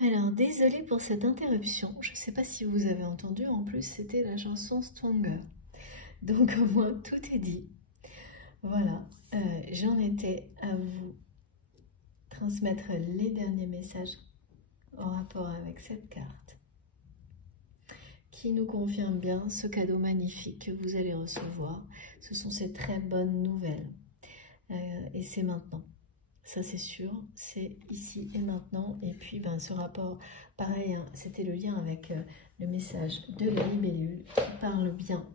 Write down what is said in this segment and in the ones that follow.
Alors, désolée pour cette interruption. Je ne sais pas si vous avez entendu, en plus c'était la chanson Stronger. Donc au moins tout est dit. Voilà, j'en étais à vous transmettre les derniers messages en rapport avec cette carte qui nous confirme bien ce cadeau magnifique que vous allez recevoir. Ce sont ces très bonnes nouvelles. Et c'est maintenant. Ça c'est sûr, c'est ici et maintenant. Et puis ben, ce rapport, pareil, hein, c'était le lien avec le message de la libellule qui parle bien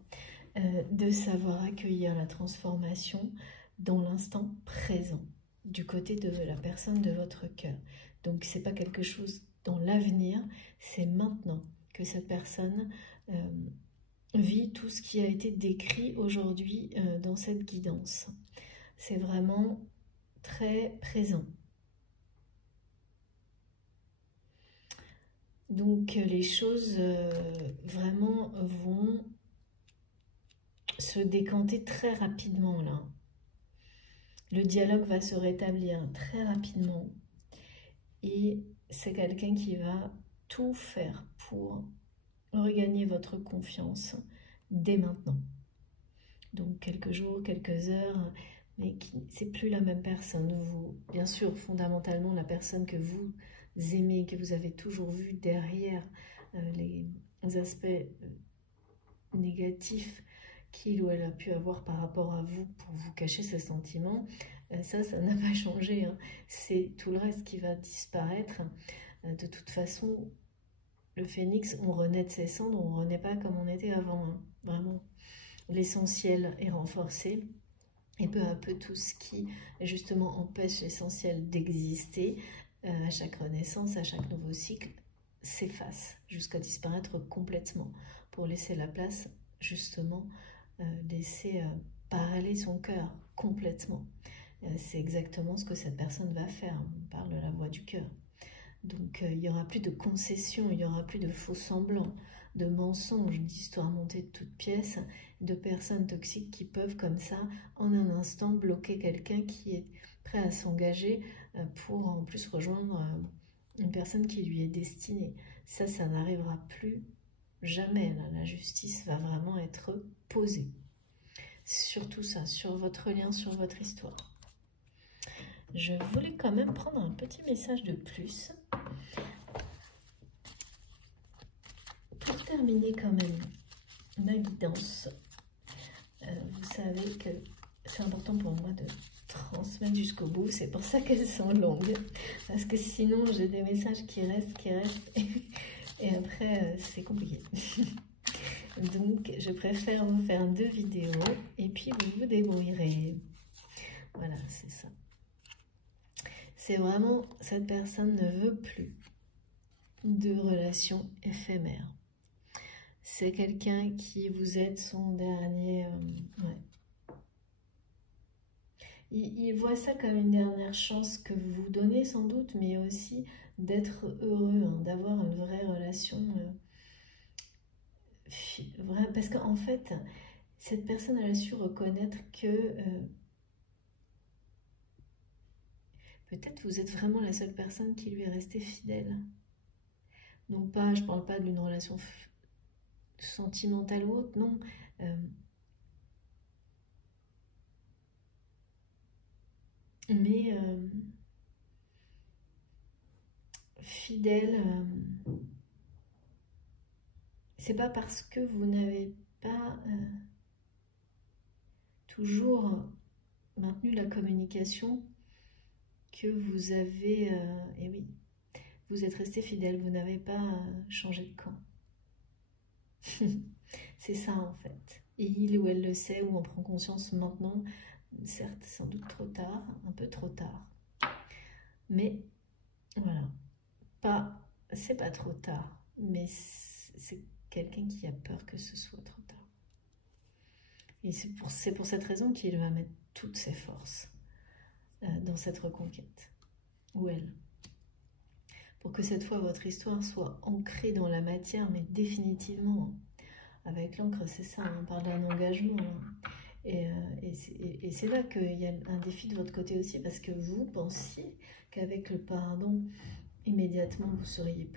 de savoir accueillir la transformation dans l'instant présent, du côté de la personne de votre cœur. Donc c'est pas quelque chose dans l'avenir, c'est maintenant que cette personne vit tout ce qui a été décrit aujourd'hui dans cette guidance. C'est vraiment très présent. Donc les choses vraiment vont se décanter très rapidement là. Le dialogue va se rétablir très rapidement et c'est quelqu'un qui va tout faire pour regagner votre confiance dès maintenant. Donc quelques jours, quelques heures, mais c'est plus la même personne. Vous, bien sûr, fondamentalement, la personne que vous aimez, que vous avez toujours vue derrière les aspects négatifs qu'il ou elle a pu avoir par rapport à vous pour vous cacher ses sentiments, ça n'a pas changé. Hein. C'est tout le reste qui va disparaître. De toute façon, le phénix, on renaît de ses cendres, on ne renaît pas comme on était avant. Hein. Vraiment, l'essentiel est renforcé. Et peu à peu, tout ce qui, justement, empêche l'essentiel d'exister, à chaque renaissance, à chaque nouveau cycle, s'efface jusqu'à disparaître complètement pour laisser la place, justement, laisser parler son cœur complètement. C'est exactement ce que cette personne va faire. On parle de la voix du cœur. Donc il n'y aura plus de concessions, il n'y aura plus de faux semblants, de mensonges, d'histoires montées de toutes pièces, de personnes toxiques qui peuvent comme ça, en un instant, bloquer quelqu'un qui est prêt à s'engager pour en plus rejoindre une personne qui lui est destinée. Ça n'arrivera plus jamais. Là. La justice va vraiment être posée. Sur tout ça, sur votre lien, sur votre histoire. Je voulais quand même prendre un petit message de plus pour terminer quand même ma guidance. Vous savez que c'est important pour moi de transmettre jusqu'au bout, c'est pour ça qu'elles sont longues, parce que sinon j'ai des messages qui restent, et après c'est compliqué. Donc je préfère vous faire 2 vidéos, et puis vous vous débrouillerez. Voilà, c'est ça. C'est vraiment, cette personne ne veut plus de relations éphémères. C'est quelqu'un qui vous aide son dernier... ouais. Il voit ça comme une dernière chance que vous vous donnez sans doute, mais aussi d'être heureux, hein, d'avoir une vraie relation. Parce qu'en fait, cette personne elle a su reconnaître que... peut-être vous êtes vraiment la seule personne qui lui est restée fidèle. Non pas, je ne parle pas d'une relation sentimentale ou autre, non. Mais fidèle, c'est pas parce que vous n'avez pas toujours maintenu la communication que vous avez, et oui, vous êtes resté fidèle, vous n'avez pas changé de camp. C'est ça en fait. Et il ou elle le sait ou en prend conscience maintenant, certes sans doute trop tard, un peu trop tard. Mais voilà, c'est pas trop tard, mais c'est quelqu'un qui a peur que ce soit trop tard. Et c'est pour cette raison qu'il va mettre toutes ses forces dans cette reconquête, ou elle. Pour que cette fois, votre histoire soit ancrée dans la matière, mais définitivement. Avec l'encre, c'est ça, on parle d'un engagement. Et c'est là qu'il y a un défi de votre côté aussi, parce que vous pensiez qu'avec le pardon immédiatement vous seriez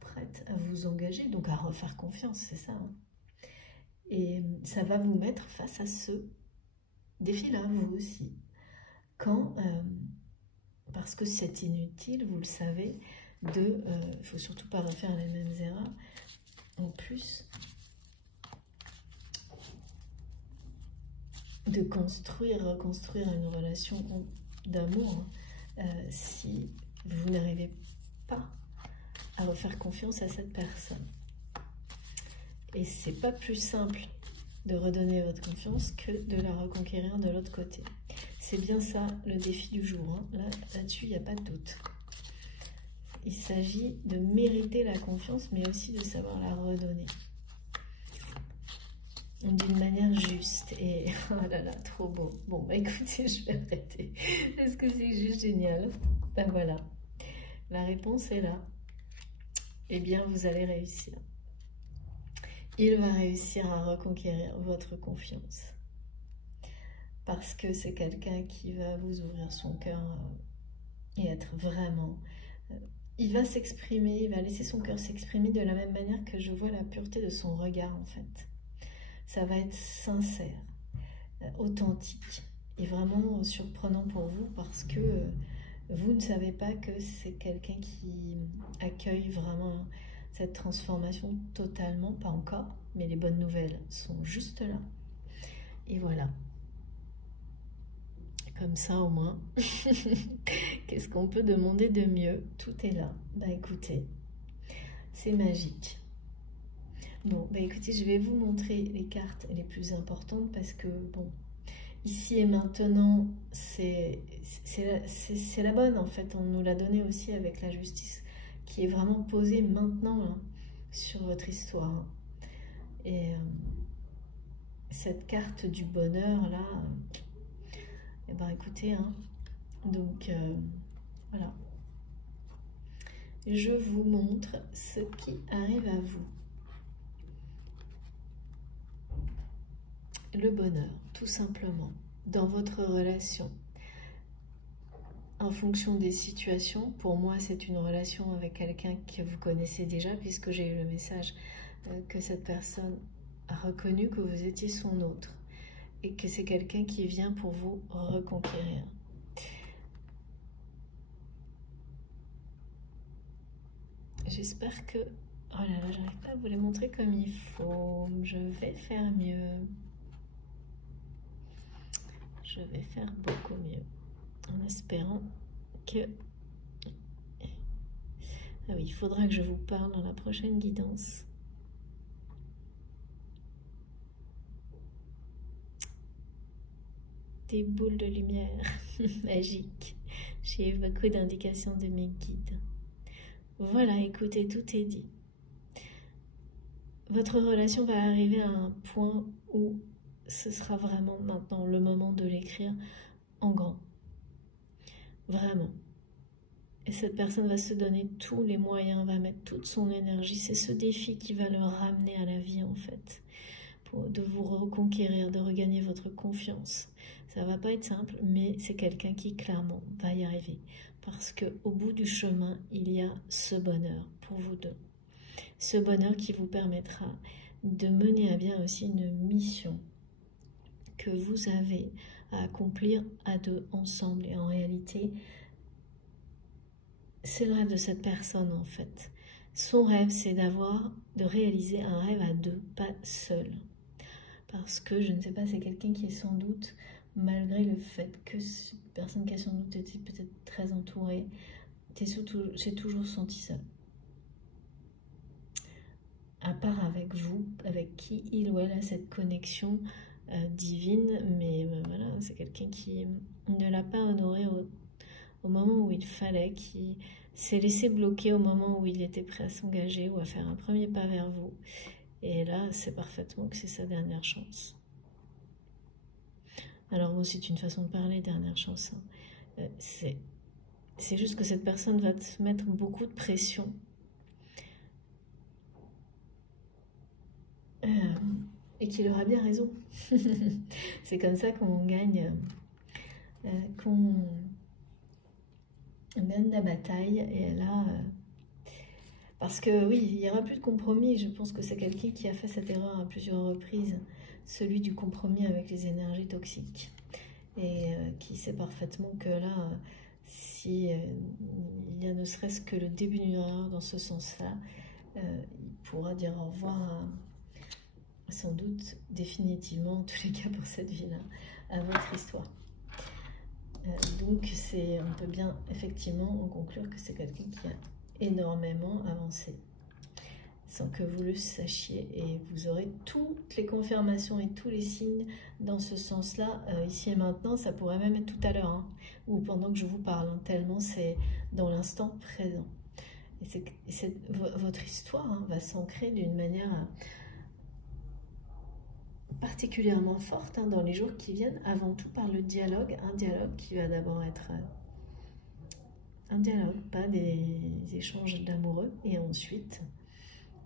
prête à vous engager, donc à refaire confiance, c'est ça. Hein. Et ça va vous mettre face à ce défi-là, vous aussi. Quand, parce que c'est inutile, vous le savez, il ne faut surtout pas refaire les mêmes erreurs. En plus, de reconstruire une relation d'amour, si vous n'arrivez pas à refaire confiance à cette personne. Et c'est pas plus simple de redonner votre confiance que de la reconquérir de l'autre côté. C'est bien ça le défi du jour. Hein. Là-dessus, il n'y a pas de doute. Il s'agit de mériter la confiance, mais aussi de savoir la redonner. D'une manière juste. Et oh là là, trop beau. Bon, bah écoutez, je vais arrêter. Est-ce que c'est juste génial? Ben voilà. La réponse est là. Eh bien, vous allez réussir. Il va réussir à reconquérir votre confiance. Parce que c'est quelqu'un qui va vous ouvrir son cœur et être vraiment... il va s'exprimer, il va laisser son cœur s'exprimer de la même manière que je vois la pureté de son regard en fait. Ça va être sincère, authentique et vraiment surprenant pour vous parce que vous ne savez pas que c'est quelqu'un qui accueille vraiment cette transformation totalement, pas encore, mais les bonnes nouvelles sont juste là. Et voilà. Comme ça au moins, qu'est-ce qu'on peut demander de mieux? Tout est là. Bah écoutez, c'est magique. Bon, bah écoutez, je vais vous montrer les cartes les plus importantes parce que, bon, ici et maintenant, c'est la bonne en fait. On nous l'a donnée aussi avec la justice qui est vraiment posée maintenant là, sur votre histoire. Et cette carte du bonheur là, et ben écoutez, hein, donc voilà. Je vous montre ce qui arrive à vous. Le bonheur, tout simplement, dans votre relation. En fonction des situations, pour moi c'est une relation avec quelqu'un que vous connaissez déjà, puisque j'ai eu le message que cette personne a reconnu que vous étiez son autre, et que c'est quelqu'un qui vient pour vous reconquérir. J'espère que... Oh là là, j'arrive pas à vous les montrer comme il faut. Je vais faire mieux. Je vais faire beaucoup mieux. En espérant que... Ah oui, il faudra que je vous parle dans la prochaine guidance. Des boules de lumière magiques. J'ai eu beaucoup d'indications de mes guides. Voilà, écoutez, tout est dit. Votre relation va arriver à un point où ce sera vraiment maintenant le moment de l'écrire en grand. Vraiment. Et cette personne va se donner tous les moyens, va mettre toute son énergie. C'est ce défi qui va le ramener à la vie en fait. De vous reconquérir, de regagner votre confiance. Ça va pas être simple, mais c'est quelqu'un qui clairement va y arriver. Parce qu'au bout du chemin, il y a ce bonheur pour vous deux. Ce bonheur qui vous permettra de mener à bien aussi une mission que vous avez à accomplir à deux ensemble. Et en réalité, c'est le rêve de cette personne en fait. Son rêve, c'est de réaliser un rêve à deux, pas seul. Parce que, je ne sais pas, c'est quelqu'un qui est sans doute, malgré le fait que c'est une personne qui a sans doute été peut-être très entourée, j'ai toujours senti ça. À part avec vous, avec qui il ou elle a cette connexion divine, mais voilà, c'est quelqu'un qui ne l'a pas honoré au moment où il fallait, qui s'est laissé bloquer au moment où il était prêt à s'engager ou à faire un premier pas vers vous. Et là, c'est parfaitement que c'est sa dernière chance. Alors bon, c'est une façon de parler, dernière chance. Hein. C'est juste que cette personne va te mettre beaucoup de pression. Et qu'il aura bien raison. C'est comme ça qu'on gagne, Elle mène la bataille et elle a... parce que oui, il n'y aura plus de compromis. Je pense que c'est quelqu'un qui a fait cette erreur à plusieurs reprises. Celui du compromis avec les énergies toxiques. Et qui sait parfaitement que là, si il y a ne serait-ce que le début d'une erreur dans ce sens-là, il pourra dire au revoir sans doute définitivement, en tous les cas pour cette vie-là, à votre histoire. Donc on peut bien effectivement en conclure que c'est quelqu'un qui a énormément avancé sans que vous le sachiez, et vous aurez toutes les confirmations et tous les signes dans ce sens-là, ici et maintenant. Ça pourrait même être tout à l'heure, hein, ou pendant que je vous parle, hein, tellement c'est dans l'instant présent. Et votre histoire hein, va s'ancrer d'une manière particulièrement forte hein, dans les jours qui viennent, avant tout par le dialogue, un dialogue qui va d'abord être un dialogue, pas des échanges d'amoureux, et ensuite...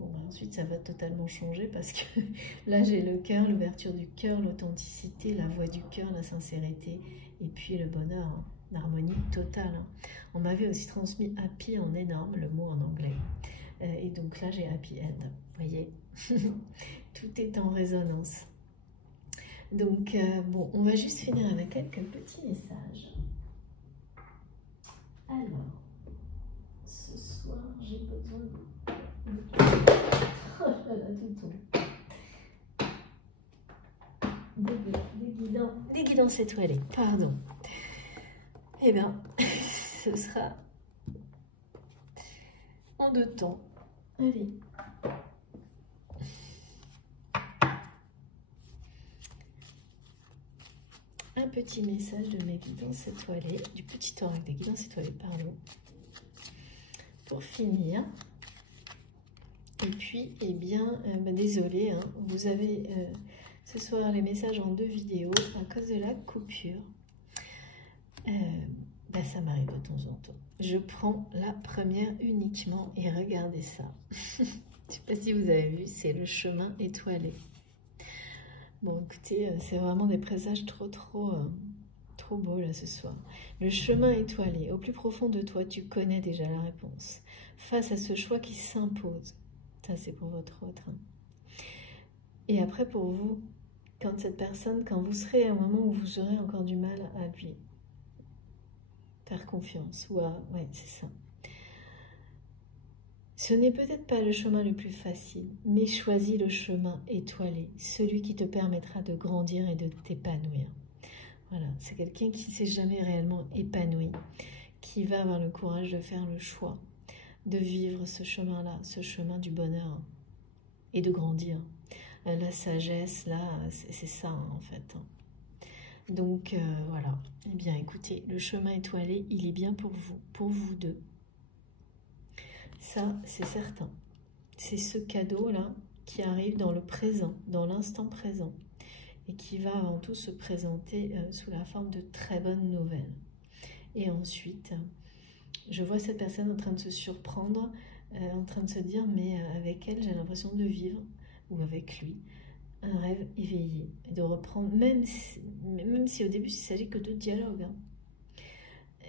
Bon, bah ensuite, ça va totalement changer parce que là, j'ai le cœur, l'ouverture du cœur, l'authenticité, la voix du cœur, la sincérité et puis le bonheur, hein, l'harmonie totale. Hein. On m'avait aussi transmis happy en énorme, le mot en anglais. Et donc là, j'ai happy end. Vous voyez, tout est en résonance. Donc, bon, on va juste finir avec quelques petits messages. Alors, ce soir, j'ai besoin de... Oh là là, tout tombe. Des guidances étoilées, pardon. Eh bien, ce sera en 2 temps. Allez. Un petit message de mes guidances étoilées, du petit oracle des guidances étoilées, pardon. Pour finir. Et puis, eh bien, désolé, hein, vous avez ce soir les messages en 2 vidéos à cause de la coupure. Ça m'arrive de temps en temps. Je prends la première uniquement et regardez ça. Je ne sais pas si vous avez vu, c'est le chemin étoilé. Bon, écoutez, c'est vraiment des présages trop beaux là ce soir. Le chemin étoilé, au plus profond de toi, tu connais déjà la réponse. Face à ce choix qui s'impose. Ça, c'est pour votre autre. Hein. Et après, pour vous, quand cette personne, quand vous serez à un moment où vous aurez encore du mal à lui faire confiance, ou à... Ouais, c'est ça. Ce n'est peut-être pas le chemin le plus facile, mais choisis le chemin étoilé, celui qui te permettra de grandir et de t'épanouir. Voilà, c'est quelqu'un qui ne s'est jamais réellement épanoui, qui va avoir le courage de faire le choix, de vivre ce chemin-là, ce chemin du bonheur et de grandir. La sagesse, là, c'est ça hein, en fait. Donc voilà, eh bien écoutez, le chemin étoilé, il est bien pour vous deux. Ça, c'est certain. C'est ce cadeau-là qui arrive dans le présent, dans l'instant présent, et qui va avant tout se présenter sous la forme de très bonnes nouvelles. Et ensuite... je vois cette personne en train de se surprendre, en train de se dire, mais avec elle, j'ai l'impression de vivre, ou avec lui, un rêve éveillé. Et de reprendre, même si au début, il ne s'agit que de dialogue. Hein.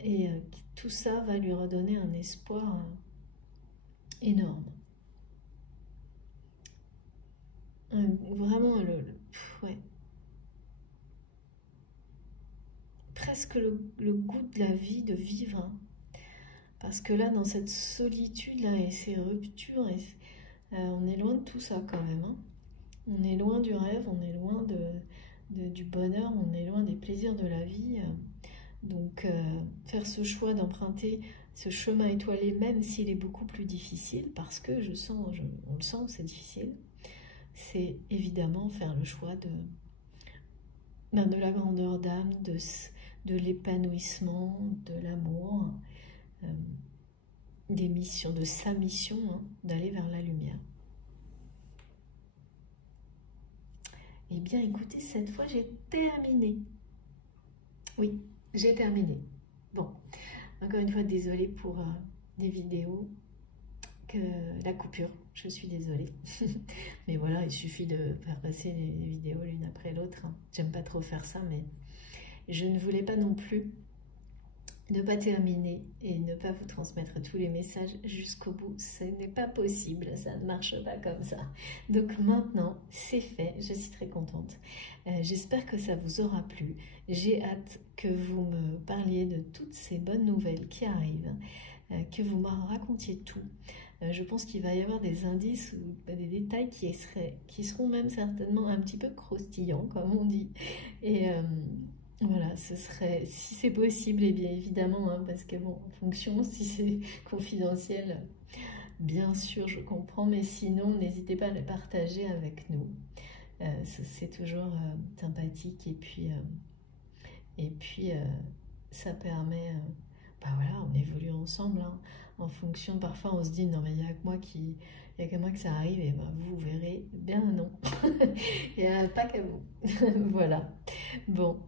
Et tout ça va lui redonner un espoir énorme. Vraiment, ouais. Presque le goût de la vie, de vivre. Hein. Parce que là, dans cette solitude-là et ces ruptures, on est loin de tout ça quand même. Hein. On est loin du rêve, on est loin du bonheur, on est loin des plaisirs de la vie. Donc, faire ce choix d'emprunter ce chemin étoilé, même s'il est beaucoup plus difficile, parce que on le sent, c'est difficile, c'est évidemment faire le choix de la grandeur d'âme, de l'épanouissement, de l'amour, des missions, de sa mission, hein, d'aller vers la lumière. Eh bien, écoutez, cette fois, j'ai terminé. Oui, j'ai terminé. Bon, encore une fois, désolée pour les vidéos, la coupure, je suis désolée. Mais voilà, il suffit de faire passer les vidéos l'une après l'autre. Hein. J'aime pas trop faire ça, mais je ne voulais pas non plus ne pas terminer et ne pas vous transmettre tous les messages jusqu'au bout. Ce n'est pas possible, ça ne marche pas comme ça. Donc maintenant, c'est fait, je suis très contente. J'espère que ça vous aura plu. J'ai hâte que vous me parliez de toutes ces bonnes nouvelles qui arrivent, que vous me racontiez tout. Je pense qu'il va y avoir des indices ou des détails qui seront même certainement un petit peu croustillants, comme on dit. Et voilà, ce serait, si c'est possible, et bien évidemment, hein, parce que bon, en fonction, si c'est confidentiel, bien sûr, je comprends, mais sinon, n'hésitez pas à le partager avec nous. C'est toujours sympathique et puis ça permet, bah voilà, on évolue ensemble, hein, en fonction, parfois on se dit, non mais il n'y a que moi qui... Il n'y a qu'à moi que ça arrive, et ben vous verrez, bien non, il n'y a pas qu'à vous. Voilà, bon.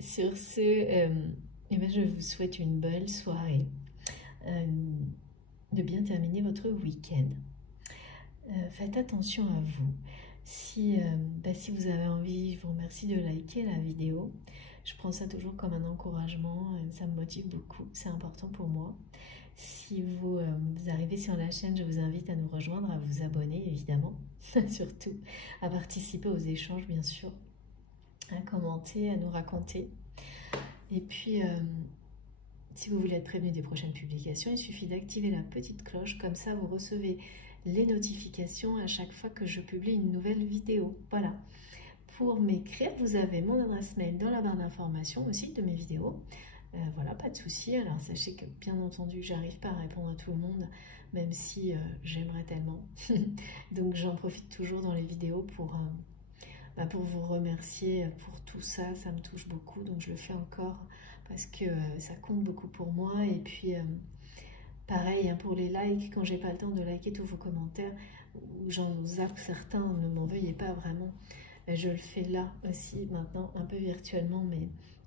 Sur ce, eh ben je vous souhaite une belle soirée, de bien terminer votre week-end. Faites attention à vous. Si vous avez envie, je vous remercie de liker la vidéo. Je prends ça toujours comme un encouragement, ça me motive beaucoup, c'est important pour moi. Si vous arrivez sur la chaîne, je vous invite à nous rejoindre, à vous abonner évidemment, surtout à participer aux échanges bien sûr, à commenter, à nous raconter. Et puis, si vous voulez être prévenu des prochaines publications, il suffit d'activer la petite cloche, comme ça vous recevez les notifications à chaque fois que je publie une nouvelle vidéo. Voilà. Pour m'écrire, vous avez mon adresse mail dans la barre d'information aussi de mes vidéos. Voilà, pas de souci. Alors sachez que bien entendu, j'arrive pas à répondre à tout le monde, même si j'aimerais tellement. Donc j'en profite toujours dans les vidéos pour vous remercier pour tout ça. Ça me touche beaucoup, donc je le fais encore parce que ça compte beaucoup pour moi. Et puis pareil, hein, pour les likes, quand j'ai pas le temps de liker tous vos commentaires, ou j'en zappe certains, ne m'en veuillez pas vraiment. Je le fais là aussi maintenant, un peu virtuellement,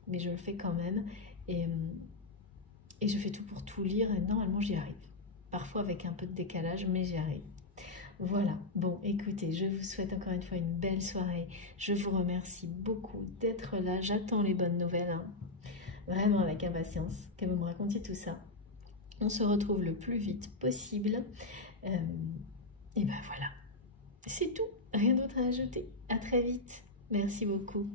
mais je le fais quand même. Et je fais tout pour tout lire et normalement j'y arrive. Parfois avec un peu de décalage, mais j'y arrive. Voilà, bon écoutez, je vous souhaite encore une fois une belle soirée. Je vous remercie beaucoup d'être là. J'attends les bonnes nouvelles, hein. Vraiment avec impatience, que vous me racontiez tout ça. On se retrouve le plus vite possible. Et ben voilà, c'est tout. Rien d'autre à ajouter. À très vite. Merci beaucoup.